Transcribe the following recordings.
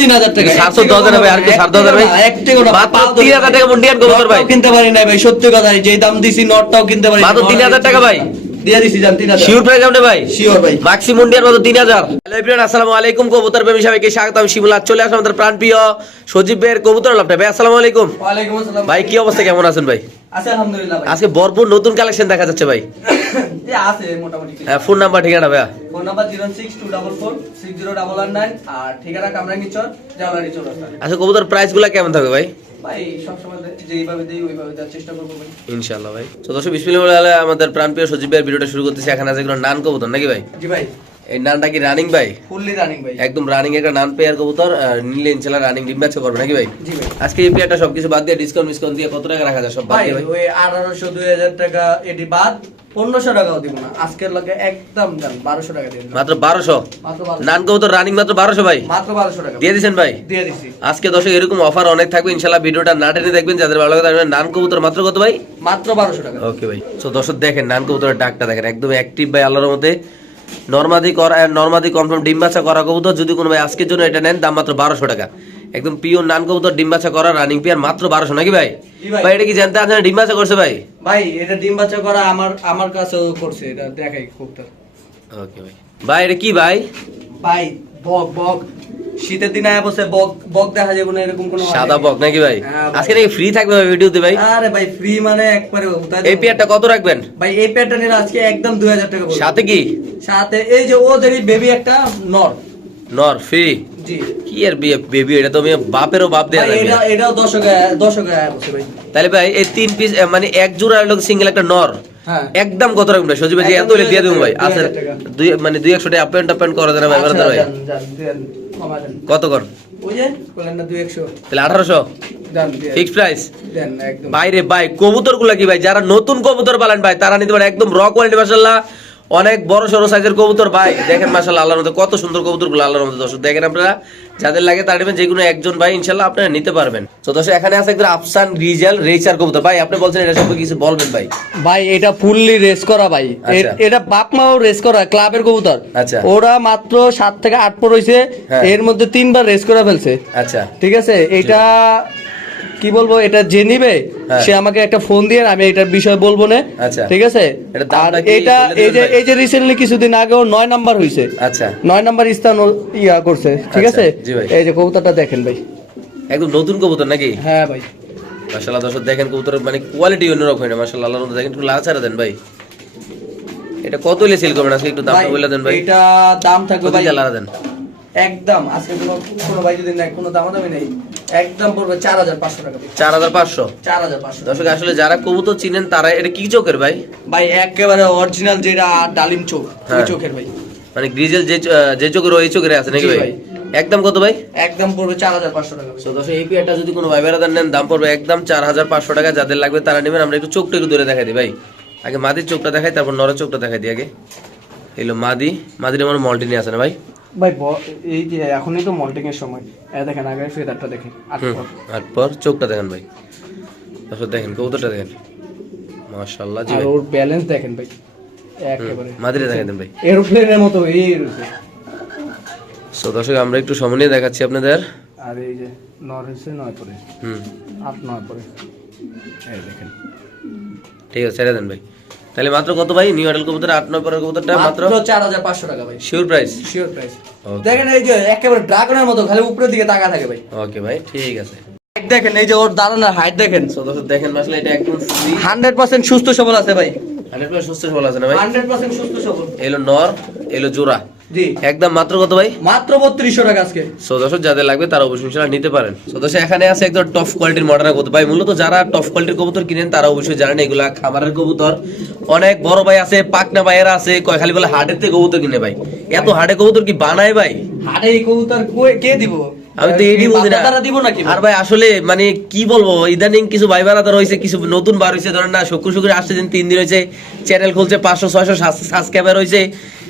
তিন হাজার টাকা। সাতশো দশ হাজার ভাই আর কি সাত হাজার ভাই? এক টাকা না, মাত্র পাও তিন হাজার টাকা মুন্ডিয়ান কবুতর ভাই। কিনতে পারি না ভাই সত্যি কথা যে দাম দিছি নটটাও কিনতে পারি মাত্র 3,000 টাকা ভাই। দিয়ে দিছি জান তিন হাজার। শিওর প্রাইস আপনি ভাই। শিওর ভাই। মাক্সি মুন্ডিয়ার মতো তিন হাজার। হ্যালো এভরিওয়ান আসসালামু আলাইকুম কবুতর প্রেমী সবাইকে স্বাগতম। শিবুল চলে আসলাম আমাদের প্রাণপ্রিয় সজীব ভাইয়ের কবুতর লাভটা ভাই আসসালামু আলাইকুম। ওয়ালাইকুম আসসালাম। ভাই কি অবস্থা? কেমন আছেন ভাই? আছে আলহামদুলিল্লাহ ভাই। আজকে ভরপুর নতুন কালেকশন দেখা যাচ্ছে ভাই। আছে মোটামুটি ফোন নাম্বার ঠিকানা ভাইয়া। Phone number zero six two double four six zero double one nine আর ঠিকানা কামরাঙ্গি চর জাওলারি চর আচ্ছা কবুতর প্রাইসগুলা কেমন থাকবে ভাই? ভাই তো দর্শক বিসমিল্লাহ আমাদের প্রাণপ্রিয় সজীব ভাইয়ের ভিডিওটা শুরু করতেছি। এখানে আছে নান কবুতর নাকি ভাই? জি ভাই। এই নানটা কি রানিং ভাই? ফুললি রানিং ভাই। একদম রানিং একটা নান পেয়ার কবুতর নিলে ইনশাআল্লাহ রানিং ডিম করবে নাকি ভাই? জি ভাই। আজকে এই পেয়ারটা সবকিছু বাদ দিয়ে ডিসকাউন্ট মিসকাউন্ট দিয়ে কত টাকা রাখা যায় সব বাদ ভাই দিয়ে ভাই? ওই আঠারোশো দুই হাজার টাকা এটি বাদ। পনেরোশো টাকাও দিব না। আজকের লাগে একদম দাম বারোশো টাকা দিয়ে মাত্র বারোশো? নান রানিং মাত্র বারোশো ভাই? মাত্র বারোশো টাকা। দিয়ে দিছেন ভাই? দিয়ে দিছি। আজকে দর্শক এরকম অফার অনেক থাকবে ইনশাল্লাহ ভিডিওটা না টেনে দেখবেন যাদের ভালো নান কবুতর মাত্র কত ভাই? মাত্র বারোশো টাকা। ওকে ভাই। তো দর্শক দেখেন নান কবুতরের ডাকটা দেখেন একদম অ্যাক্টিভ ভাই আল্লাহর মধ্যে নর্মাদি করা নর্মাদি কনফার্ম ডিম বাচ্চা করা কবুতর যদি কোনো ভাই আজকের জন্য এটা নেন দাম মাত্র বারোশো টাকা। একদম পিওর নান কবুতর ডিম বাচ্চা করা রানিং পিয়ার মাত্র বারোশো নাকি ভাই? ভাই। এটা কি জানতে আছেন? ডিম বাচ্চা করছে ভাই? ভাই এটা ডিম বাচ্চা করা আমার আমার কাছেও করছে এটা দেখাই খুব তার। ওকে ভাই। ভাই এটা কি ভাই? ভাই বক বক। শীতের দিনে আয়া বসে বক বক দেখা যাবে না এরকম কোনো সাদা বক নাকি ভাই? হ্যাঁ, আজকে নাকি ফ্রি থাকবে ভাই ভিডিওতে ভাই? আরে ভাই ফ্রি মানে একবারে এই পেয়ারটা কত রাখবেন? ভাই এই পেয়ারটা নিলে আজকে একদম দুই হাজার টাকা সাথে কি? সাথে এই যে ও যদি বেবি একটা নর। নর ফ্রি কি আর বেবি এটা তো বাপেরও বাপ দেয়া এটা এটাও দশকে দশকে ভাই। তাহলে ভাই এই তিন পিস মানে এক জোড়া লোক সিঙ্গেল একটা নর। হ্যাঁ। একদম কত রাখবেন ভাই? সজীব ভাই এত হলে দিয়ে দেবো ভাই। আচ্ছা দুই মানে দুই একশো টাকা আপ করা ভাই আচ্ছা, ভাই। কত কর? তাহলে আঠারোশো। ফিক্স প্রাইস বাইরে ভাই কবুতরগুলা কি ভাই? যারা নতুন কবুতর পালেন ভাই তারা নিতে পারে একদম র কোয়ালিটি মাসাল্লাহ অনেক বড় সড়ো সাইজের কবুতর ভাই। দেখেন মাসাল্লাহ আল্লাহর মধ্যে কত সুন্দর কবুতরগুলো আল্লাহর মধ্যে দর্শক দেখেন আপনারা যাদের লাগে তারা নেবেন যে কোনো একজন ভাই ইনশাল্লাহ আপনারা নিতে পারবেন। তো দর্শক এখানে আছে একদম আফসান রিজাল রেচার কবুতর। ভাই আপনি বলছেন এটা সম্পর্কে কিছু বলবেন ভাই? ভাই এটা ফুললি রেস করা ভাই। আচ্ছা। এটা বাপ মাও রেস করা ক্লাবের কবুতর। আচ্ছা। ওরা মাত্র সাত থেকে আট পর হইছে হ্যাঁ। এর মধ্যে তিনবার রেস করা ফেলছে। আচ্ছা। ঠিক আছে? এটা কি বলব এটা যে নিবে হ্যাঁ। সে আমাকে একটা ফোন দিয়ে আমি এটার বিষয় বলব না। আচ্ছা। ঠিক আছে? আর এটা এই যে এই যে রিসেন্টলি কিছুদিন আগেও নয় নাম্বার হইছে। আচ্ছা। নয় নাম্বার স্থান ইয়া করছে ঠিক আচ্ছা, আছে? এই যে কবুতরটা দেখেন ভাই। একদম নতুন কবুতর নাকি? হ্যাঁ ভাই। মাশাআল্লাহ দর্শক দেখেন কবুতরের মানে কোয়ালিটি অন্যরকম হয় না মাশাআল্লাহ আল্লাহর দেখেন একটু ছাড়া দেন ভাই। এটা কত হলে সেল করবেন? আজকে একটু দামটা বলে দেন ভাই। এটা দাম থাকবে ভাই? দেন? একদম আজকে কোনো কোনো ভাই যদি নাই কোনো দাম দামি নেই একদম পড়বে চার হাজার পাঁচশো টাকা চার হাজার পাঁচশো? চার হাজার পাঁচশো দর্শক আসলে যারা কবুতর চিনেন তারা এটা কি চোখের ভাই? ভাই একেবারে অরিজিনাল যেটা ডালিম চোখ ওই হ্যাঁ। চোখের ভাই। মানে গ্রিজেল যে যে চোখের ওই চোখের আছে নাকি ভাই। একদম কত ভাই? একদম পড়বে চার হাজার পাঁচশো টাকা তো দর্শক এই পেয়ারটা যদি কোনো ভাই বেড়াদার নেন দাম পড়বে একদম চার হাজার পাঁচশো টাকা। যাদের লাগবে তারা নেবেন আমরা একটু চোখটা একটু ধরে দেখাই দিই ভাই। আগে মাদির চোখটা দেখাই তারপর নরের চোখটা দেখাই দিই আগে। এলো মাদি মাদির আমার মল্টিনি আছে না ভাই? ভাই এই যে এখনই তো মল্টিং এর সময়। এ দেখেন আগে ফেদারটা দেখেন আট পর। আর পর চোখটা দেখেন ভাই। তারপর দেখেন কবুতরটা দেখেন। মাশাআল্লাহ জি আর ওর ব্যালেন্স দেখেন ভাই একেবারে। মাদিরে দেখেন দেন ভাই। এরোপ্লেনের মতো এই রয়েছে সো দর্শক আমরা একটু সমন্বয় দেখাচ্ছি আপনাদের। আর এই যে নর হয়েছে নয় পরে। হুম। আট নয় পরে। এই দেখেন। ঠিক আছে ছেড়ে দেন ভাই। তাহলে মাত্র কত ভাই? নিউ মডেল কবুতর আট নয় পরের কবুতরটা মাত্র? চার হাজার পাঁচশো টাকা ভাই। শিওর প্রাইস শিওর প্রাইস দেখেন এই যে একেবারে ড্রাগনের মতো খালি উপরের দিকে তাকা থাকে ভাই। ওকে ভাই ঠিক আছে। দেখেন এই যে ওর দাঁড়ানোর হাইট দেখেন। দেখেন আসলে এটা একদম হান্ড্রেড পার্সেন্ট সুস্থ সবল আছে ভাই। হান্ড্রেড পার্সেন্ট সুস্থ সবল আছে না ভাই? হান্ড্রেড পার্সেন্ট সুস্থ সবল। এলো নর এলো জোড়া। জি। একদম মাত্র কত ভাই? মাত্র বত্রিশশো টাকা আজকে। সো যাদের লাগবে তারা অবশ্যই ইনশাআল্লাহ নিতে পারেন। সো এখানে আছে একদম টপ কোয়ালিটির মডার্ন কবুতর। ভাই মূলত যারা টপ কোয়ালিটির কবুতর কিনেন তারা অবশ্যই জানেন এগুলা খামারের কবুতর। অনেক বড় ভাই আছে পাকনা ভাইয়েরা আছে কয় খালি বলে হাটের থেকে কবুতর কিনে ভাই। এত হাটে কবুতর কি বানায় ভাই? হাটে কবুতর কে দিব? আমি তো এডি বুঝি না। তারা দিব নাকি? আর ভাই আসলে মানে কি বলব ইদানিং কিছু ভাই বারাদার হয়েছে কিছু নতুন বার হয়েছে ধরেন না শুক্র শুক্র আসছে দিন তিন দিন হয়েছে চ্যানেল খুলছে পাঁচশো ছয়শো সাবস্ক্রাইবার হয়েছে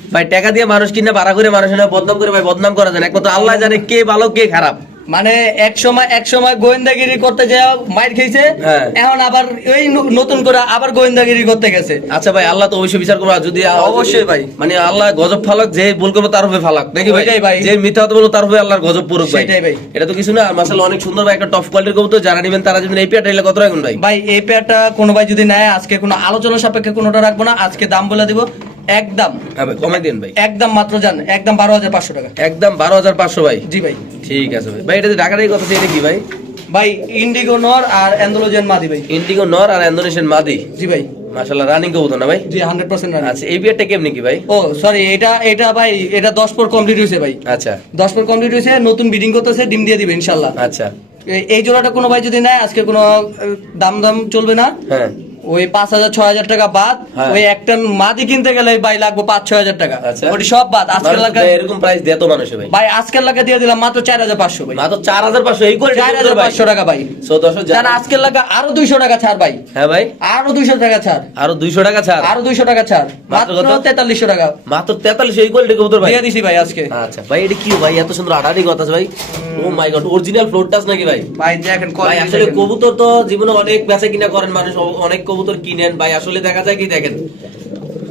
ভাই টাকা দিয়ে মানুষ কিনে ভাড়া করে মানুষ বদনাম করে ভাই বদনাম করা যায় একমাত্র আল্লাহ জানে কে ভালো কে খারাপ মানে এক সময় এক সময় গোয়েন্দাগিরি করতে যাওয়া মাইর খেয়েছে হ্যাঁ। এখন আবার ওই নতুন করে আবার গোয়েন্দাগিরি করতে গেছে আচ্ছা ভাই আল্লাহ তো অবশ্যই বিচার করবে যদি অবশ্যই ভাই। মানে আল্লাহ গজব ফালাক যে ভুল করবে তার হবে ফালাক নাকি ভাই ভাই। যে মিথ্যা কথা বলব তার হবে আল্লাহর গজব পড়ুক ভাই ভাই। এটা তো কিছু না মাসাল অনেক সুন্দর ভাই একটা টপ কোয়ালিটির কবুতর যারা নেবেন তারা যদি এই পেয়ারটা কত রাখবেন ভাই ভাই এই পেয়ারটা কোনো ভাই যদি নেয় আজকে কোনো আলোচনা সাপেক্ষে কোনোটা রাখব না আজকে দাম বলে দিব একদম। হ্যাঁ কমাই দিন ভাই। একদম মাত্র জান একদম বারো হাজার পাঁচশো টাকা। একদম বারো হাজার পাঁচশো ভাই। জি ভাই। ঠিক আছে ভাই। ভাই এটা যে ঢাকার এই কথা এটা কি ভাই? ভাই ইন্ডিগো নর আর অ্যান্ডোলোজেন মাদি ভাই। ইন্ডিগো নর আর ইন্দোনেশিয়ান মাদি? জি ভাই। মাশাআল্লাহ রানিং কবুতর না ভাই? জি হান্ড্রেড পার্সেন্ট আচ্ছা এই বিয়ারটা কেমনি কি ভাই? ও সরি এটা এটা ভাই এটা দশ পর কমপ্লিট হয়েছে ভাই। আচ্ছা। দশ পর কমপ্লিট হয়েছে নতুন বিডিং করতেছে ডিম দিয়ে দিবে ইনশাল্লাহ আচ্ছা। এই- এই জোড়াটা কোনো ভাই যদি নেয় আজকে কোনো দাম দাম চলবে না? হ্যাঁ। ওই পাঁচ হাজার ছয় হাজার টাকা বাদ হ্যাঁ। ওই একটা মাদি কিনতে গেলে ভাই লাগবে পাঁচ ছয় হাজার টাকা। আচ্ছা। ওটি সব বাদ। আজকের লাগা এরকম প্রাইস দেয় তো মানুষে ভাই। ভাই আজকের লাগা দিয়ে দিলাম মাত্র চার হাজার পাঁচশো ভাই। মাত্র চার হাজার পাঁচশো এই করে চার হাজার পাঁচশো টাকা ভাই। আজকের লাগা আরও দুইশো টাকা ছাড় ভাই। হ্যাঁ ভাই। আরও দুইশো টাকা ছাড়। আরও দুইশো টাকা ছাড়। আরও দুইশো টাকা ছাড়। মাত্র তেতাল্লিশশো টাকা। মাত্র তেতাল্লিশ এই কোয়ালিটি কবুতর ভাই। দিয়ে দিছি ভাই আজকে। আচ্ছা ভাই এটা কি ভাই? এত সুন্দর আড়াড়ি কথা ভাই। ও my god original floor touch নাকি ভাই? ভাই দেখেন আসলে কবুতর তো জীবনে অনেক বেচা কিনা করেন মানুষ অনেক কবুতর কিনেন ভাই, আসলে দেখা যায় কি দেখেন,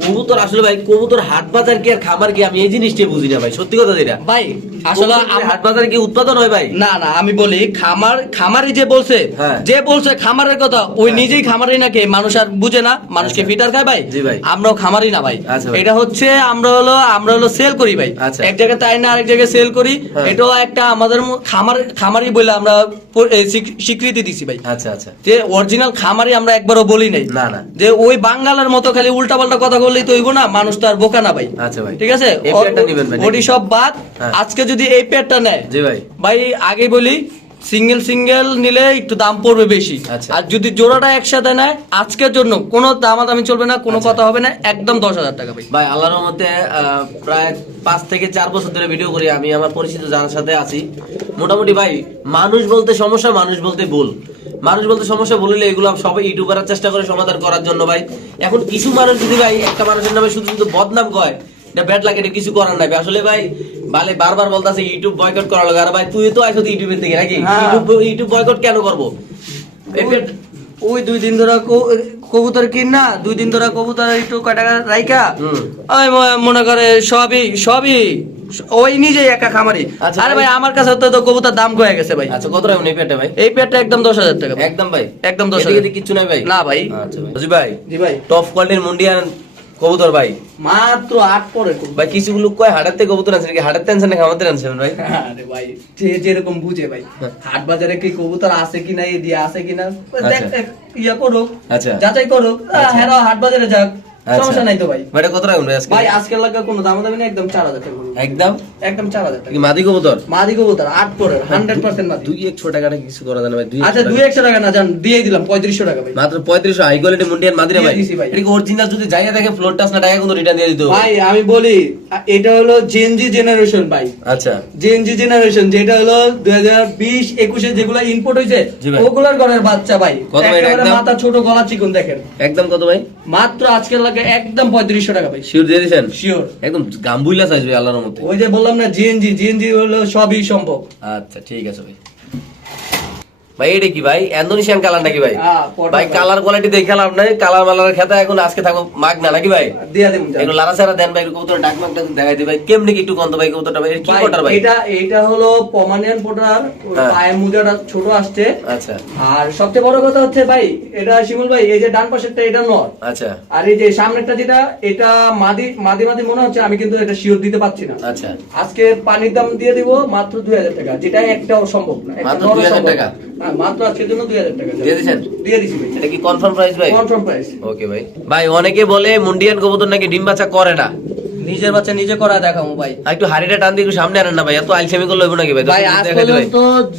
কবুতর আসলে ভাই, কবুতর হাট বাজার কি আর খাবার কি আমি এই জিনিসটাই বুঝি না ভাই, সত্যি কথা যেটা। ভাই আসলে হাট বাজার কি উৎপাদন হয় ভাই? না না আমি বলি খামার খামারি যে বলছে হ্যাঁ। যে বলছে খামারের কথা ওই নিজেই খামারি নাকি মানুষ আর বুঝে না মানুষকে আচ্ছা। ফিটার খায় ভাই। জি ভাই। আমরাও খামারি না ভাই। আচ্ছা এটা হচ্ছে আমরা হলো আমরা হলো সেল করি ভাই। আচ্ছা। এক জায়গায় তাই না আরেক জায়গায় সেল করি। হ্যাঁ। এটাও একটা আমাদের খামার খামারি বলে আমরা স্বীকৃতি দিছি ভাই। আচ্ছা আচ্ছা। যে অরিজিনাল খামারি আমরা একবারও বলি নাই। না না। যে ওই বাঙ্গালার মতো খালি উল্টা পাল্টা কথা বললেই তো হইব না মানুষ তো আর বোকা না ভাই। আচ্ছা ভাই। ঠিক আছে? ভাই ওটি সব বাদ। হ্যাঁ। আজকে যদি এই পেয়ারটা নেয় জি ভাই। ভাই আগে বলি সিঙ্গেল সিঙ্গেল নিলে একটু দাম পড়বে বেশি। আচ্ছা। আর যদি জোড়াটা একসাথে নেয় আজকের জন্য কোনো দামাদামি চলবে না কোনো আচ্ছা। কথা হবে না একদম দশ হাজার টাকা ভাই। ভাই আল্লাহর মতে প্রায় পাঁচ থেকে চার বছর ধরে ভিডিও করি আমি আমার পরিচিত যার সাথে আছি। মোটামুটি ভাই মানুষ বলতে সমস্যা মানুষ বলতে ভুল। মানুষ বলতে সমস্যা বললে এগুলো সবাই ইউটিউবারের চেষ্টা করে সমাধান করার জন্য ভাই। এখন কিছু মানুষ যদি ভাই একটা মানুষের নামে শুধু শুধু বদনাম কয় এটা ব্যাড লাগে এটা কিছু করার নাই আসলে ভাই বালে বারবার বলতেছে ইউটিউব বয়কট করা লাগে। আর ভাই তুই তো আইসো ইউটিউবের থেকে নাকি। ইউটিউব ইউটিউব বয়কট কেন করব? ওই দুই দিন ধরে কবুতর কিন না দুই দিন ধরে কবুতর একটু কয় টাকা রাইকা। ওই মনে করে সবই সবই ওই নিজেই একা খামারি। আচ্ছা, আরে ভাই। আমার কাছে তো কবুতর দাম কয়ে গেছে ভাই। আচ্ছা কত রাখবেন এই পেটে ভাই? এই পেয়ারটা একদম দশ হাজার টাকা একদম ভাই? একদম দশ হাজার। কিচ্ছু নাই ভাই? না ভাই। আচ্ছা ভাই। বুঝি ভাই। জি ভাই। টপ কোয়ালিটির মুন্ডিয়ান কবুতর ভাই মাত্র আট পরে ভাই কিছু লোক কয় হাটাতে থেকে কবুতর আছে কি হাটাতে টেনশন নাকি আমাদের আনছেন ভাই আরে ভাই যে যেরকম বুঝে ভাই হ্যাঁ। হাট বাজারে কি কবুতর আছে কি না এদিকে আছে কি না দেখ আচ্ছা। দেখ, ইয়া করুক আচ্ছা। যাচাই করুক। হ্যাঁ হাট বাজারে যাক। সমস্যা নাই তো ভাই। ভাই এটা কত রাখবেন আজকে? ভাই আজকের লাগা কোনো দাম দামি না একদম চার হাজার টাকা একদম? একদম চার হাজার টাকা। কি মাদি কবুতর? মাদি কবুতর আট পরে হান্ড্রেড পার্সেন্ট মাদি। দুই একশো টাকাটা কিছু করা যায় ভাই দুই আচ্ছা দুই একশো টাকা না জান দিয়ে দিলাম পঁয়ত্রিশশো টাকা ভাই। মাত্র পঁয়ত্রিশশো হাই কোয়ালিটি মুন্ডিয়ান মাদি রে ভাই। এটা কি অরিজিনাল যদি যাইয়া দেখে ফ্লোর টাচ না টাকা কিন্তু রিটার্ন দিয়ে দিতে? ভাই আমি বলি এটা হলো জেনজি জেনারেশন ভাই। আচ্ছা। জেনজি জেনারেশন যেটা হলো দুই হাজার বিশ একুশে যেগুলো ইনপুট ঘরের বাচ্চা ভাই। কত ভাই একদম? মাথা ছোট গলা চিকন দেখেন। একদম কত ভাই? মাত্র আজকের লাগে একদম পঁয়ত্রিশশো টাকা ভাই শিওর দিয়ে দিয়েছেন? শিওর একদম গাম্বুইলা সাইজ ভাই আল্লাহর মতো ওই যে বললাম না জিএনজি জিএনজি হলো সবই সম্ভব। আচ্ছা ঠিক আছে ভাই। ভাই এটা কি ভাই? ইন্দোনেশিয়ান কালার নাকি ভাই? হ্যাঁ, ভাই। কালার কোয়ালিটি দেখে লাভ নাই। কালার মালার খেতে এখন আজকে থাকো মাগ না নাকি ভাই? একটু লারা সারা দেন ভাই কবুতর ডাক দেখাই দিই ভাই। কেমনি কি একটু কন্ত ভাই কবুতরটা ভাই? কি কটার ভাই? এটা এটা হলো পমানিয়ান পোটার মুজাটা ছোট আসছে। আচ্ছা। আর সবচেয়ে বড় কথা হচ্ছে ভাই এটা শিমুল ভাই এই যে ডান পাশেরটা এটা নর। আচ্ছা। আর এই যে সামনেরটা যেটা এটা মাদি মাদি মাদি মনে হচ্ছে আমি কিন্তু এটা শিওর দিতে পারছি না। আচ্ছা। আজকে পানির দাম দিয়ে দিব মাত্র দুই হাজার টাকা যেটা একটাও সম্ভব না মাত্র নরও 2000 টাকা? না। হ্যাঁ, মাত্র আজকের জন্য দুই হাজার টাকা। দিয়ে দিছেন? দিয়ে দিছি ভাই। এটা কি কনফার্ম প্রাইস ভাই? কনফার্ম প্রাইস ওকে ভাই। ভাই অনেকে বলে মুন্ডিয়ান কবুতর নাকি ডিম বাচ্চা করে না। নিজের বাচ্চা নিজে করা দেখাবো ভাই। একটু হাড়িটা টান দিয়ে একটু সামনে আনেন না ভাই এত আলসেমি করলে হইব নাকি ভাই? ভাই আজ। পর্যন্ত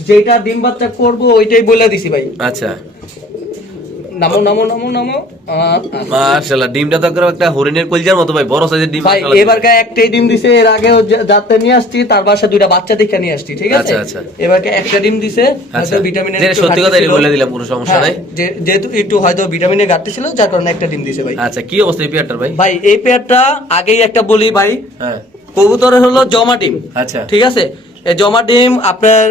যেটা ডিম বাচ্চা করব ওইটাই বলে দিছি ভাই। আচ্ছা। নামো নামো নামো নামো। মাশাআল্লাহ ডিমটা তো একটা হরিণের কলজার মতো ভাই বড় সাইজের ডিম ভাই একটাই ডিম দিছে এর আগেও যা- যাতে নিয়ে আসছি তার বাসা দুইটা বাচ্চা দেখে নিয়ে আসছি ঠিক আছে? আচ্ছা, আচ্ছা। একটা ডিম দিছে আচ্ছা। হয়তো ভিটামিনের যেটা সত্যি কথা। বলে দিলাম কোনো সমস্যা হ্যাঁ, নাই। যেহেতু একটু হয়তো ভিটামিনের ঘাটতি ছিল যার কারণে একটা ডিম দিছে ভাই। আচ্ছা কি অবস্থা এই পেয়ারটার ভাই? ভাই এই পেয়ারটা আগেই একটা বলি ভাই। হ্যাঁ। কবুতরের হলো জমা ডিম আচ্ছা। ঠিক আছে? এই জমা ডিম আপনার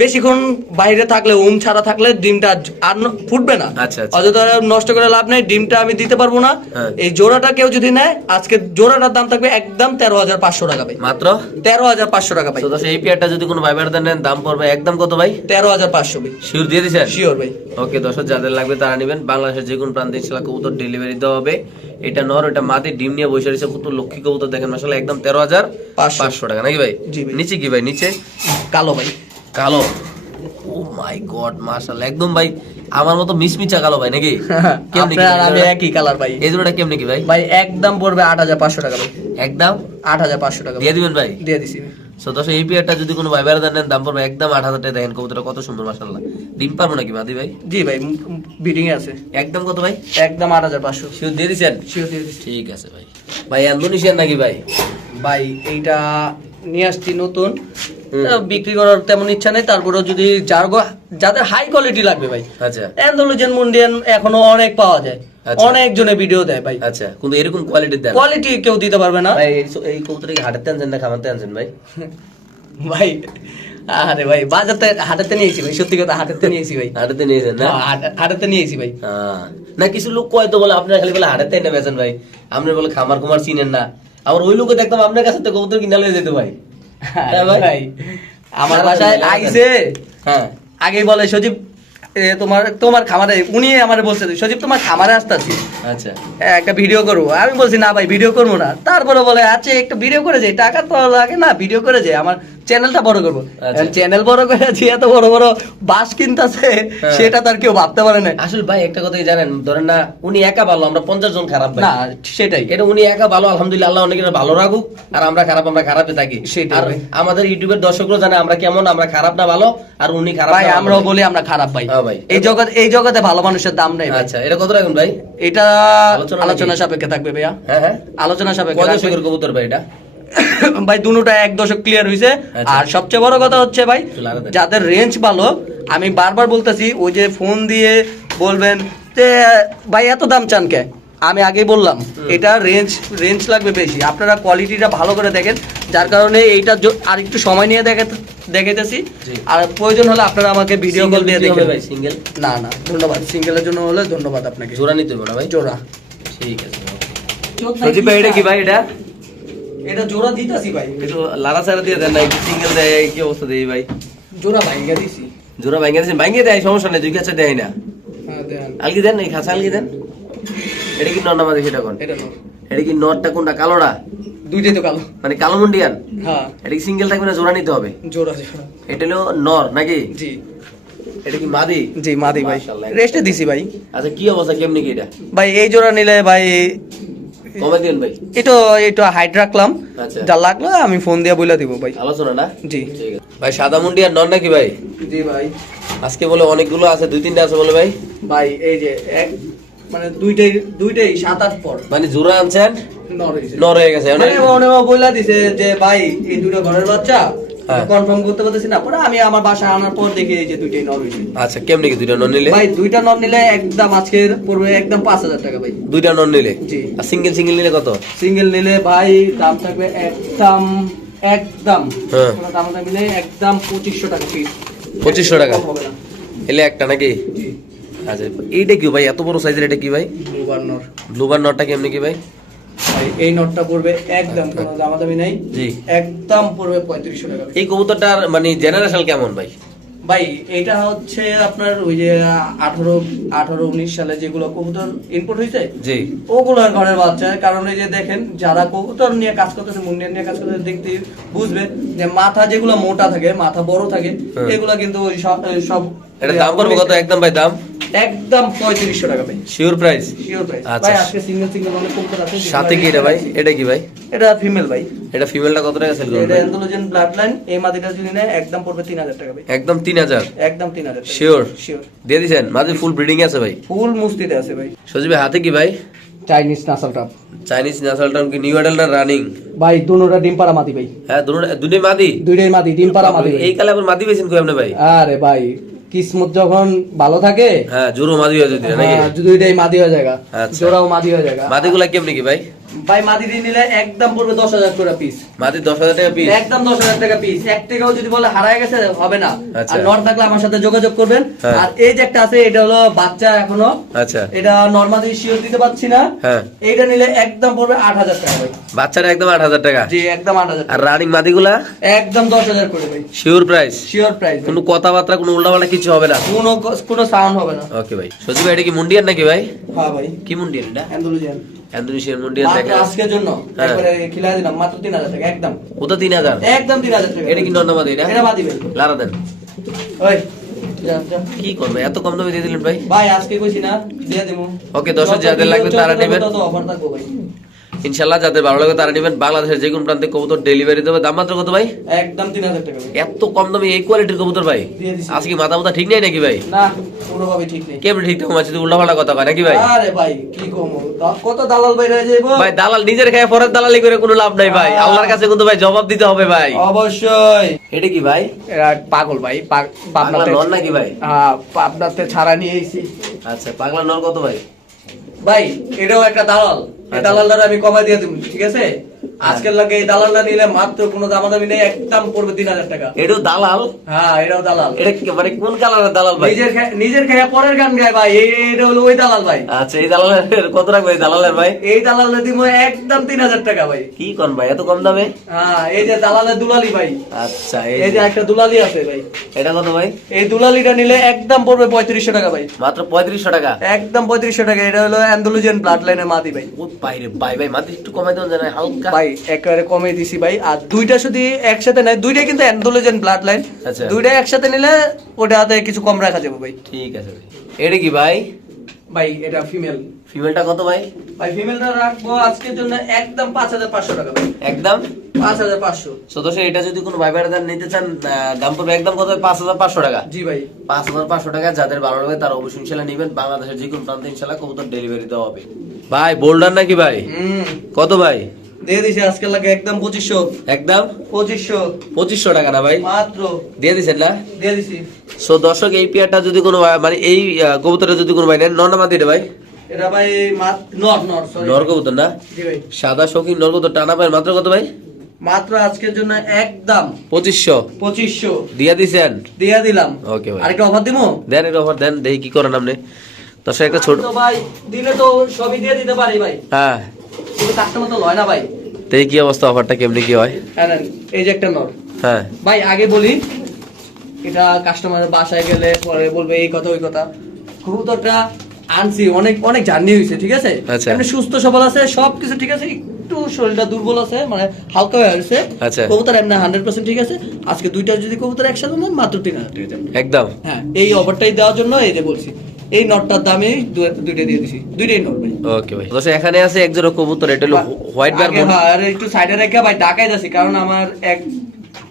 বেশিক্ষণ বাইরে থাকলে উম ছাড়া থাকলে ডিমটা আর ফুটবে না। আচ্ছা, আচ্ছা। অযথা নষ্ট করে লাভ নেই ডিমটা আমি দিতে পারব না। হ্যাঁ। এই জোড়াটা কেউ যদি নেয় আজকে জোড়াটার দাম থাকবে একদম তেরো হাজার পাঁচশো টাকা ভাই। মাত্র? তেরো হাজার পাঁচশো টাকা ভাই। এই পেয়ারটা যদি কোনো ভাই বেড়াতে নেন দাম পড়বে একদম কত ভাই? তেরো হাজার পাঁচশো ভাই। শিওর দিয়ে দিছেন? শিওর ভাই। ওকে দর্শক যাদের লাগবে তারা নেবেন। বাংলাদেশের যে কোনো প্রান্তে ইনশাল্লাহ কবুতর ডেলিভারি দেওয়া হবে। এটা নর এটা মাটি ডিম নিয়ে বসে রয়েছে কত লক্ষ্মী কবুতর দেখেন মাসাল্লাহ একদম তেরো হাজার পাঁচশো। টাকা। নাকি ভাই। নিচে কি ভাই? নিচে? কালো ভাই। কালো। ও মাই গড মাশাআল্লাহ। একদম ভাই আমার মতো মিসমিচা কালো ভাই নাকি? কেমনি আমি একই কালার ভাই। এই জোড়াটা কেমনি কি ভাই? ভাই একদম পড়বে আট হাজার পাঁচশো টাকা ভাই। একদম? আট হাজার পাঁচশো টাকা দিয়ে দিবেন ভাই? দিয়ে দিছি। সো দর্শক এই পেয়ারটা যদি কোনো ভাই নেন দাম পড়বে একদম আট হাজার টাকা। দেখেন কবুতরটা কত সুন্দর মাশাআল্লাহ। ডিম পারব নাকি মাদি ভাই? জি ভাই বিডিং এ আছে। একদম কত ভাই? একদম আট হাজার পাঁচশো। শিওর দিয়ে শিওর দিয়ে ঠিক আছে ভাই। ভাই ইন্দোনেশিয়ান নাকি ভাই? ভাই এইটা নিয়ে আসছি নতুন। বিক্রি করার তেমন ইচ্ছা নেই তারপরেও যদি যার যাদের হাই কোয়ালিটি লাগবে ভাই। আচ্ছা। অ্যান্ডোলোজেন মুন্ডিয়ান এখনও অনেক পাওয়া যায়। আচ্ছা। অনেক জনে ভিডিও দেয় ভাই। আচ্ছা কিন্তু এরকম কোয়ালিটির দেন কোয়ালিটি কেউ দিতে পারবে না। ভাই এই- কবুতরটা কি হাটেতে আনছেন না খামাতে আনছেন ভাই। ভাই আরে ভাই বাজারতে হাটাতে নিয়েছি ভাই সত্যি কথা হাটাতে নিয়েছি ভাই। হাটেতে নিয়েছেন না? হ্যাঁ, হাটাতে নিয়েছি ভাই। না কিছু লোক কয় তো বলে আপনারা খালি বলে হাটেতে এনে বেচেন ভাই। আপনি বলে খামার কুমার চিনেন না। আবার ওই লোকে দেখতাম আপনার কাছে তো কবুতর কিনা লয়ে যেত ভাই। ভাই? আমার বাসায় আইছে। হ্যাঁ। আগেই বলে সজীব এ, তোমার তোমার খামারে উনি আমার বলছে সজীব তোমার খামারে আসতেছি। আচ্ছা। একটা ভিডিও করব। আমি বলছি না ভাই ভিডিও করব না। তারপরে বলে আচ্ছা একটা ভিডিও করে যাই। টাকা তো লাগে না ভিডিও করে যাই। আমার চ্যানেলটা বড় করব। আচ্ছা। চ্যানেল বড় করে যে এত বড় বড় বাস কিনতেছে হ্যাঁ। সেটা তার কেউ ভাবতে পারে না। আসলে ভাই একটা কথাই জানেন ধরেন না উনি একা ভালো আমরা পঞ্চাশ জন খারাপ না সেটাই। এটা উনি একা ভালো আলহামদুলিল্লাহ আল্লাহ অনেকের ভালো রাখুক আর আমরা খারাপ আমরা খারাপে থাকি। আর আমাদের ইউটিউবের দর্শকরা জানে আমরা কেমন আমরা খারাপ না ভালো আর উনি খারাপ ভাই আমরাও বলি আমরা খারাপ ভাই। হ্যাঁ ভাই। এই জগৎ এই জগতে ভালো মানুষের দাম নেই আচ্ছা এটা কত রাখুন ভাই? এটা আলোচনা সাপেক্ষে থাকবে ভাইয়া। হ্যাঁ হ্যাঁ। আলোচনা সাপেক্ষে রাখবে। কবুতর ভাই এটা? ভাই দুটোটা এক দশক ক্লিয়ার হয়েছে আচ্ছা। আর সবচেয়ে বড় কথা হচ্ছে ভাই যাদের রেঞ্জ ভালো আমি বারবার বলতেছি ওই যে ফোন দিয়ে বলবেন যে ভাই এত দাম চান কে? আমি আগেই বললাম এটা রেঞ্জ রেঞ্জ লাগবে বেশি। আপনারা কোয়ালিটিটা ভালো করে দেখেন যার কারণে এইটা আর একটু সময় নিয়ে দেখাতে দেখাইতেছি আর প্রয়োজন হলে আপনারা আমাকে ভিডিও কল দিয়ে দেখেন। ভাই সিঙ্গেল না না ধন্যবাদ। সিঙ্গেলের জন্য হলে ধন্যবাদ আপনাকে। জোড়া নিতে হবে ভাই? জোড়া। ঠিক আছে সজীব ভাই এটা কি ভাই এটা? এটা জোড়া দিতেছি ভাই। একটু লারা সারা দিয়ে দেন না একটু সিঙ্গেল দেয় কি অবস্থা দেই ভাই? জোড়া দিছি। জোড়া ভাঙ্গে ভাঙ্গে দেয় সমস্যা নেই দুই কাছে দেয় না। হ্যাঁ আলগি দেন এই খাসা আলগি দেন। এটা কি নর দেখি এটা কোন? এটা কি নরটা কোনটা কালোটা? দুইটাই তো কালো। মানে কালো মুন্ডিয়ান? হ্যাঁ। এটা কি সিঙ্গেল থাকবে না জোড়া নিতে হবে? জোড়া জোড়া। এটা হলো নর নাকি? জি। এটা কি মাদি? জি মাদি ভাই। রেস্টে দিছি ভাই। আচ্ছা কি অবস্থা কেমনি কি এটা? ভাই এই জোড়া নিলে ভাই কমে দিন ভাই? এটা এটা হাইট রাখলাম। আচ্ছা। যা লাগল আমি ফোন দিয়ে বলে দিব ভাই। আলোচনা না জি। ঠিক আছে। ভাই সাদা মুন্ডিয়ান নর নাকি ভাই? জি ভাই। আজকে বলে অনেকগুলো আছে দুই তিনটা আছে বলে ভাই। ভাই এই যে এক মানে দুইটাই দুইটাই সাত আট পর। মানে জোড়া আনছেন? নর হয়ে গেছে মানে বইলা দিছে যে ভাই এই দুটো ঘরের বাচ্চা। কনফার্ম করতে পারতেছি না। পরে আমি আমার বাসায় আনার পর দেখি এই যে দুইটাই হইছে আচ্ছা কেমনি কি দুইটা নর নিলে? ভাই দুইটা নর নিলে একদম আজকের পড়বে একদম পাঁচ হাজার টাকা ভাই। দুইটা নর নিলে? জি। আর সিঙ্গেল সিঙ্গেল নিলে কত? সিঙ্গেল নিলে ভাই দাম থাকবে একদম একদম। হ্যাঁ। দাম মিলে একদম পঁচিশশো টাকা পিস 2500 টাকা? এলে একটা নাকি? আচ্ছা এইটা কি ভাই? এত বড় সাইজের এটা কি ভাই? ব্লুবার নর ব্লুবার নটটা কেমনি কি ভাই? এই নটটা পড়বে একদম কোনো দামাদামি নাই। জি। একদম পড়বে পঁয়ত্রিশশো টাকা। এই কবুতরটার মানে জেনারেশন কেমন ভাই? ভাই এটা হচ্ছে আপনার ওই যে আঠারো আঠারো উনিশ সালে যেগুলো কবুতর ইনপুট হয়েছে জি। ওগুলোর ঘরের বাচ্চা। কারণ এই যে দেখেন যারা কবুতর নিয়ে কাজ করতেছে মুন্ডিয়ান নিয়ে কাজ করতেছে দেখতে বুঝবে যে মাথা যেগুলো মোটা থাকে মাথা বড় থাকে হ্যাঁ। এগুলা কিন্তু সব এটা দাম পড়বে কত? একদম ভাই দাম? একদম পঁয়ত্রিশশো টাকা ভাই। শিওর প্রাইস শিওর প্রাইস আচ্ছা। ভাই আজকে সিঙ্গেল সিঙ্গেল অনেক কবুতর আছে সাথে কি এটা ভাই? এটা কি ভাই? এটা ফিমেল ভাই। এটা ফিমেলটা কত টাকা সেল করবে এটা করবে ব্লাড লাইন এই মাদিটা যদি নেয় একদম পড়বে তিন হাজার টাকা ভাই। একদম তিন হাজার? একদম তিন হাজার Sure? শিওর দিয়ে দিছেন? মাঝে ফুল ব্রিডিং আছে ভাই? ফুল মুস্তিতে আছে ভাই। সজীব ভাই হাতে কি ভাই? চাইনিজ নাসাল টাপ চাইনিজ ন্যাশনাল টার্ম কি? নিউ অ্যাডাল না রানিং ভাই দুনোটা ডিম পাড়া মাদি ভাই। হ্যাঁ দুনোটা দুটোই মাদি? দুইটাই মাদি ডিম পাড়া মাদি এই কালে আবার মাদি পেয়েছেন কই আপনি ভাই? আরে ভাই কিসমত যখন ভালো থাকে হ্যাঁ জোরো মাদি হয়ে যদি নাকি হ্যাঁ, দুইটাই মাদি হয়ে জায়গা জোরাও জোড়াও মাদি হয়ে যায় মাদিগুলা কেমনি কি ভাই? ভাই মাদিটি নিলে একদম পড়বে দশ হাজার করে পিস মাটি দশ হাজার টাকা পিস একদম দশ হাজার টাকা পিস এক টাকাও যদি বলে হারায় গেছে হবে না। আচ্ছা। আর নট থাকলে আমার সাথে যোগাযোগ করবেন। হ্যাঁ। আর এই যে একটা আছে এটা হলো বাচ্চা এখনও। আচ্ছা। এটা নর্মালি শিওর দিতে পারছি না। হ্যাঁ। এইটা নিলে একদম পড়বে আট হাজার টাকা ভাই। বাচ্চাটা একদম আট হাজার টাকা? জি একদম আট হাজার আর রানিং মাদিগুলা? একদম দশ হাজার করে ভাই। শিওর প্রাইস শিওর প্রাইস কোনো কথাবার্তা কোনো উল্টাপাল্টা কিছু হবে না? কোনো কোনো সাউন্ড হবে না। ওকে ভাই। সত্যি ভাই এটা কি মুন্ডিয়ান নাকি ভাই? হ্যাঁ ভাই। কি মুন্ডিয়ান এটা? অ্যান্ডালুজিয়ান ইন্দোনেশিয়ান মুন্ডিয়ান দেখা আজকের জন্য। হ্যাঁ। একবারে খিলাই দিলাম মাত্র তিন হাজার টাকা একদম। ওটা তিন হাজার? একদম তিন হাজার টাকা। এটা কি নন্না মাদি এটা? এটা বাদিবেন লারা দেন। ওই যা, যা। কি করবে? এত কম দামে দিয়ে দিলেন ভাই? ভাই আজকে কইছি না দিয়ে দেবো ওকে, দশ হাজার যাদের লাগবে তারা নেবেন। অফার থাকব ভাই। ইনশাল্লাহ যাদের ভালো লাগে তারা নেবেন বাংলাদেশের যে কোন প্রান্তে কবুতর ডেলিভারি দেবে। দাম মাত্র কত ভাই? একদম তিন হাজার টাকা এত কম দামে এই কোয়ালিটির কবুতর ভাই? আজকে মাথা মাথা ঠিক নাই নাকি ভাই? না কোনোভাবে ঠিক নেই। কেমন ঠিক থাকুন আছে উল্টা পাল্টা কথা কয় নাকি ভাই? আরে ভাই কি কম কত দালাল ভাই রয়ে যাইবো ভাই দালাল নিজের খায় পরের দালালি করে কোনো লাভ নাই ভাই। আল্লাহর কাছে কিন্তু ভাই জবাব দিতে হবে ভাই। অবশ্যই। এটা কি ভাই? এরা পাগল ভাই পাগ- পাগলা পাবনাতে নর নাকি ভাই? হ্যাঁ পাবনাতে ছাড়া নিয়ে এসেছি আচ্ছা পাগলা নর কত ভাই? ভাই এটাও একটা দালাল। এই আচ্ছা। আমি কমাই দিয়ে দেবো ঠিক আছে আজকের লাগে এই দালালটা নিলে মাত্র কোনো দামাদামি নেই একদম পড়বে তিন হাজার টাকা। এটাও দালাল? হ্যাঁ এটাও দালাল। এটা মানে কোন কালারের দালাল ভাই? নিজের নিজের খেয়ে পরের গান গায় ভাই এটা হলো ওই দালাল ভাই। আচ্ছা এই দালালের কত রাখবে এই দালালের ভাই? এই দালালের দিব একদম তিন হাজার টাকা ভাই। কি কোন ভাই এত কম দামে? হ্যাঁ এই যে দালালের দুলালি ভাই। আচ্ছা এই যে একটা দুলালি আছে ভাই। এটা কত ভাই? এই দুলালিটা নিলে একদম পড়বে পঁয়ত্রিশশো টাকা ভাই। মাত্র পঁয়ত্রিশশো টাকা? একদম পঁয়ত্রিশশো টাকা এটা হলো অ্যান্ডোলজিয়ান ব্লাড লাইনের মাদি ভাই। ও বাইরে ভাই ভাই মাত্র একটু কমাই দেবেন জানা হালকা ভাই একেবারে কমে দিছি ভাই। আর দুইটা যদি একসাথে নেয় দুইটাই কিন্তু ব্লাড লাইন আচ্ছা। দুইটাই একসাথে নিলে ওটাতে কিছু কম রাখা যাবে ভাই। ঠিক আছে ভাই। এটা কি ভাই? ভাই এটা ফিমেল ফিমেলটা কত ভাই? ভাই ফিমেলটা রাখব আজকের জন্য একদম টাকা ভাই। সদস্য এটা যদি কোনো ভাই ভাইরা নিতে চান দাম পড়বে একদম কত পাঁচ হাজার পাঁচশো টাকা। জি ভাই। পাঁচ হাজার পাঁচশো টাকা যাদের ভালো লাগে তারা অবশ্যই নেবেন। বাংলাদেশের যে কোনো প্রান্তে ইনশাল্লাহ কবুতর ডেলিভারি দেওয়া হবে। ভাই বোল্ডার নাকি ভাই? কত ভাই? দিয়ে দিছি আজকের লাগে একদম পঁচিশশো। একদম? পঁচিশশো। পঁচিশশো টাকা না ভাই? মাত্র। দিয়ে দিচ্ছেন না? দিয়ে দিছি। সো দর্শক এই পেয়ারটা যদি কোনো মানে এই কবুতরটা যদি কোনো ভাই নেন নর নামা দিয়ে ভাই? এটা ভাই মাত্র নট নট সরি নর কবুতর না? জি ভাই। সাদা শৌখিন নর কবুতর টানা পায় মাত্র কত ভাই? মাত্র আজকের জন্য একদম। পঁচিশশো। পঁচিশশো। দিয়া দিছেন? দিয়া দিলাম। ওকে ভাই। আরেকটা অফার দিবো দেন এটা অফার দেন দেখি কি করেন আপনি। দর্শক একটা ছোট ভাই দিলে তো সবই দিয়ে দিতে পারি ভাই। হ্যাঁ। কাস্টমার তো লয় না ভাই। দেখি কি অবস্থা? অফারটা কেমনি কি হয়? হ্যাঁ এই যে একটা হ্যাঁ। ভাই আগে বলি এটা কাস্টমারের বাসায় গেলে পরে বলবে এই কথা ওই কথা। কবুতরটা আনছি অনেক অনেক জার্নি হয়েছে ঠিক আছে? আচ্ছা। এমনি সুস্থ সবল আছে সব কিছু ঠিক আছে একটু শরীরটা দুর্বল আছে মানে হালকা হয়ে আছে আচ্ছা। কবুতর এমনি হান্ড্রেড পার্সেন্ট ঠিক আছে। আজকে দুইটা যদি কবুতর একসাথে নেন মাত্র তিন হাজার টাকা একদম। হ্যাঁ এই অফারটাই দেওয়ার জন্য এই যে বলছি। এই নটটার দামে দুইটা দিয়ে দিছি। দুইটাই নট ভাই। ওকে ভাই এখানে আছে এক জোড়া কবুতর এটা হলো হোয়াইট বার হ্যাঁ, আর একটু সাইডে রেখে ভাই যাচ্ছি কারণ আমার এক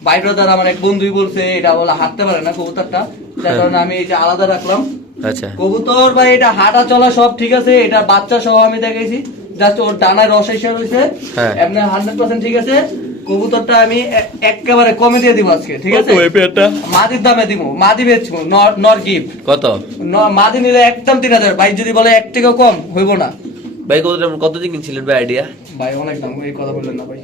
ভাই ব্রাদার আমার এক বন্ধুই বলছে এটা বলে হাঁটতে পারে না কবুতরটা। যার হ্যাঁ। কারণে আমি এটা আলাদা রাখলাম। আচ্ছা। কবুতর ভাই এটা হাঁটা চলা সব ঠিক আছে এটা বাচ্চা সহ আমি দেখাইছি। জাস্ট ওর ডানায় রস এসে রয়েছে। হ্যাঁ। এমনি হান্ড্রেড পার্সেন্ট ঠিক আছে। কবুতরটা আমি একেবারে কমে দিয়ে দিব আজকে ঠিক আছে? মাদির দামে দিব মাদি বেচবো নর গিফট কত? মাদি নিলে একদম তিন হাজার ভাই যদি বলে এক টাকা কম হইব না। ভাই কত কত দিন কিনছিলেন ভাই আইডিয়া ভাই অনেক দাম এই কথা বললেন না ভাই।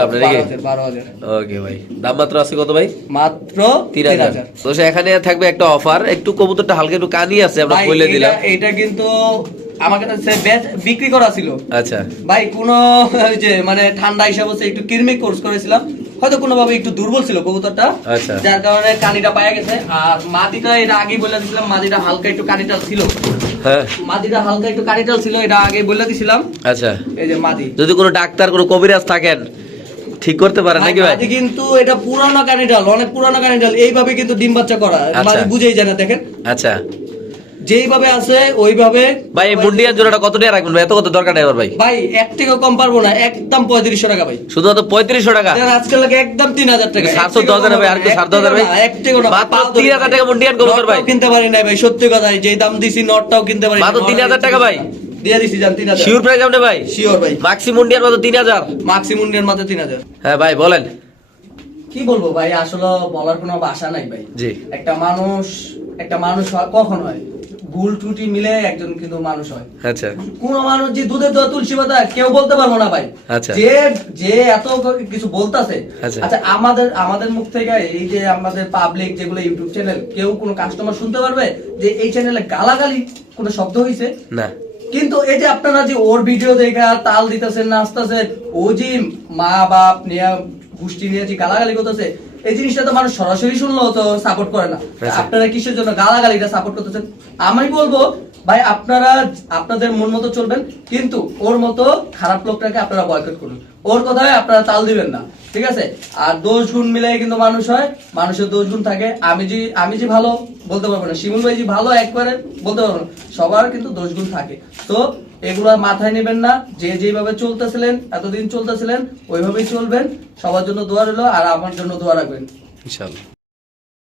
না নাকি? বারো হাজার বারো হাজার। ওকে ভাই দাম মাত্র আছে কত ভাই? মাত্র তিন হাজার। তো সে এখানে থাকবে একটা অফার একটু কবুতরটা হালকা একটু কানি আছে আমরা বলে দিলাম। এটা কিন্তু আমার কাছে বিক্রি করা ছিল। আচ্ছা। ভাই কোন যে মানে ঠান্ডা হিসাব হচ্ছে একটু কোর্স করেছিলাম। হয়তো কোনো ভাবে একটু দুর্বল ছিল কবুতরটা। আচ্ছা। যার কারণে কানিটা গেছে। আর মাদিটা এটা আগেই বলে মাদিটা হালকা একটু কানিটাল ছিল। হ্যাঁ। মাদিটা হালকা একটু কানিটাল ছিল এটা আগে বলে দিছিলাম। আচ্ছা। এই যে মাদি যদি কোনো ডাক্তার কোনো কবিরাজ থাকেন ঠিক করতে পারেন নাকি ভাই? কিন্তু এটা পুরানো কানিটাল অনেক পুরানো কানিটাল এইভাবে কিন্তু ডিম বাচ্চা করা। মাদি বুঝেই জানে দেখেন। আচ্ছা। যেইভাবে আছে ওইভাবে ভাই এই মুন্ডিয়ান জোড়াটা কত টাকা রাখবেন ভাই? এত কত দরকার নেই ভাই? ভাই এক থেকে কম পারব না একদম পঁয়ত্রিশশো টাকা ভাই। শুধুমাত্র পঁয়ত্রিশশো টাকা? এটার আজকে লাগে একদম তিন হাজার টাকা। সাতশো দশ হাজার ভাই আর একটু সাত হাজার ভাই। এক থেকে পাও তিন হাজার টাকা মুন্ডিয়ান কবুতর ভাই। কিনতে পারি না ভাই সত্যি কথা যেই দাম দিছি নটটাও কিনতে পারি মাত্র 3,000 টাকা ভাই। দিয়ে দিছি জান তিন হাজার। শিওর প্রাইস আপনি ভাই? শিওর ভাই। মাক্সি মাত্র তিন হাজার। মাত্র তিন হাজার। হ্যাঁ ভাই বলেন। কি বলব ভাই আসলে বলার কোনো ভাষা নাই ভাই। জি। একটা মানুষ একটা মানুষ কখন হয়? ভুল ত্রুটি মিলে একজন কিন্তু মানুষ হয়। আচ্ছা। কোন মানুষ যে দুধের দোয়া তুলসী পাতা কেউ বলতে পারব না ভাই। আচ্ছা। যে যে এত কিছু বলতাছে। আচ্ছা। আচ্ছা আমাদের আমাদের মুখ থেকে এই যে আমাদের পাবলিক যেগুলো ইউটিউব চ্যানেল কেউ কোনো কাস্টমার শুনতে পারবে যে এই চ্যানেলে গালাগালি কোনো শব্দ হয়েছে না। কিন্তু এই যে আপনারা যে ওর ভিডিও দেখা তাল দিতেছেন নাচতেছেন ও যে মা বাপ নিয়ে গোষ্ঠী নিয়ে যে গালাগালি করতেছে এই জিনিসটা তো মানুষ সরাসরি শুনলেও তো সাপোর্ট করে না। আচ্ছা। আপনারা কিসের জন্য গালাগালিটা সাপোর্ট করতেছেন? আমি বলব ভাই আপনারা আপনাদের মন মতো চলবেন কিন্তু ওর মতো খারাপ লোকটাকে আপনারা বয়কট করুন। ওর কথায় আপনারা তাল দিবেন না ঠিক আছে? আর দোষ গুণ মিলাই কিন্তু মানুষ হয় মানুষের দোষ গুণ থাকে। আমি যে আমি যে ভালো বলতে পারব না। শিমুল ভাই যে ভালো একবারে বলতে পারব না সবার কিন্তু দোষ গুণ থাকে। তো এগুলো মাথায় নেবেন না। যে যেভাবে চলতেছিলেন, এতদিন চলতেছিলেন, ওইভাবেই চলবেন। সবার জন্য দোয়া রইল আর আমার জন্য দোয়া রাখবেন।